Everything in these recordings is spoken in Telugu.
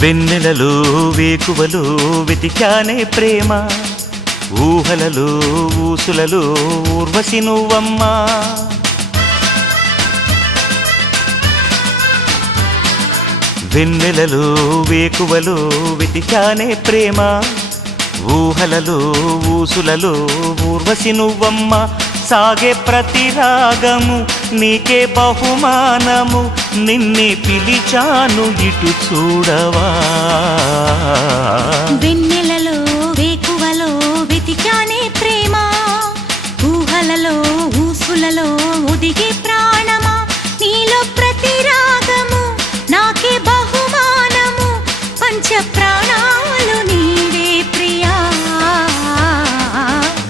వెన్నెలలో వేకువలో వెతికానే ప్రేమ, ఊహలలో ఊసులలో ఊర్వశి నువ్వమ్మా. వెన్నెలలో వేకువలో వెతికానే ప్రేమ, ఊహలలో ఊసులలో ఊర్వశి నువ్వమ్మా. సాగే ప్రతి రాగము నీకే బహుమానము, నిన్నే పిలిచాను ఇటు చూడవా. వెన్నెలలో వేకువలో వెతికానే ప్రేమ, ఊహలలో ఊసులలో ఒదిగే ప్రాణమా. నీలో ప్రతి రాగము నాకే బహుమానము, పంచ ప్రాణాలు నీవే ప్రియా.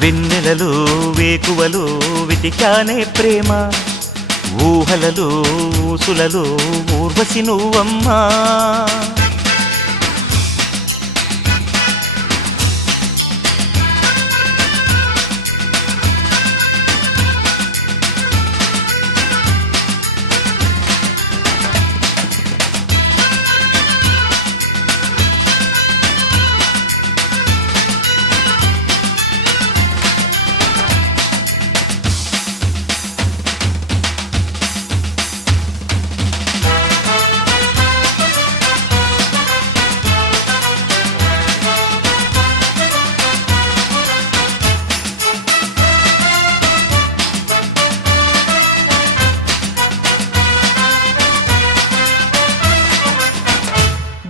వెన్నెలలో వేకువలో వెతికానే ప్రేమ, ఊహలలో ఊసులలో ఊర్వశి నువ్వమ్మా.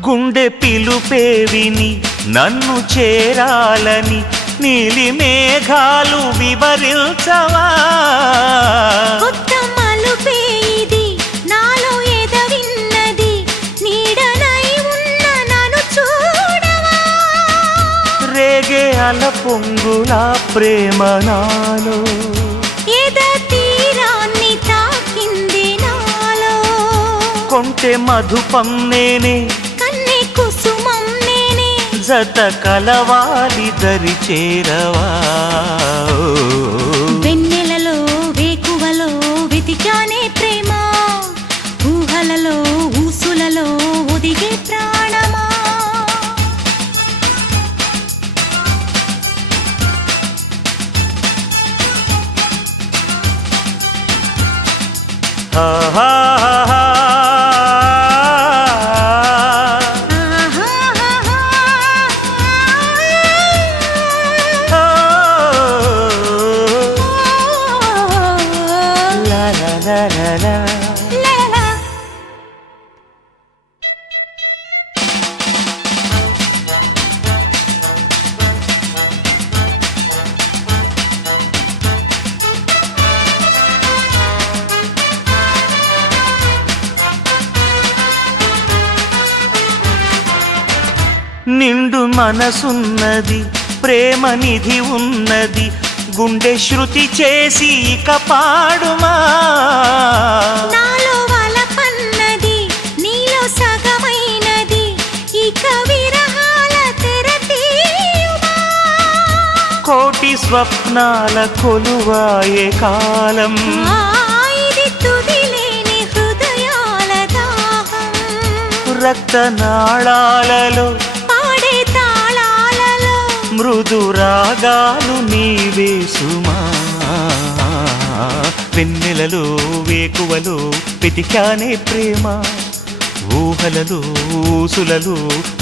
గుండె పిలుపే విని నన్ను చేరాలని నీలి మేఘాలు వివరించవా. కొత్త మలుపే ఇది నాలో ఎదవిన్నది, నీడనై ఉన్న నన్ను చూడవా. రేగే అల పొంగులా ప్రేమ నాలో, ఎద తీరాన్ని తాకింది నాలో. కొంటె మధుపం నేనే, కన్నె కుసుమం నేనే, జత కలవాలి దరి చేరవా. వెన్నెలలో వేకువలో వెతికానే ప్రేమ, ఊహలలో ఊసులలో ఒదిగే ప్రాణమా. ఆహా నిండు మనసున్నది, ప్రేమ నిధి ఉన్నది, గుండె శృతి చేసి ఇక పాడుమా. నాలో వలపన్నది నీలో సగమైనది, ఇక విరహాల తెర తీయుమా. కోటి స్వప్నాల కొలువాయే కాలం, ఇది తుదిలేని హృదయాల దాహం. రక్తనాళాలలో పాడే తాళాలలో మృదు రాగాలు నీవే సుమా. వెన్నెలలో వేకువలో వెతికానే ప్రేమ, ఊహలలో ఊసులలో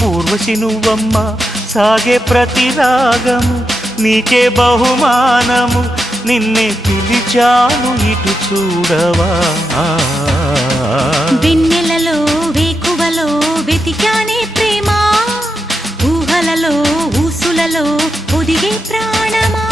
ఊర్వశి నువ్వమ్మా. సాగే ప్రతి రాగము నీకే బహుమానము, నిన్నే పిలిచాను ఇటు చూడవా. వెన్నెలలో వేకువలో వెతికానే ప్రేమ, ఊహలలో ఊసులలో ఒదిగే ప్రాణమా.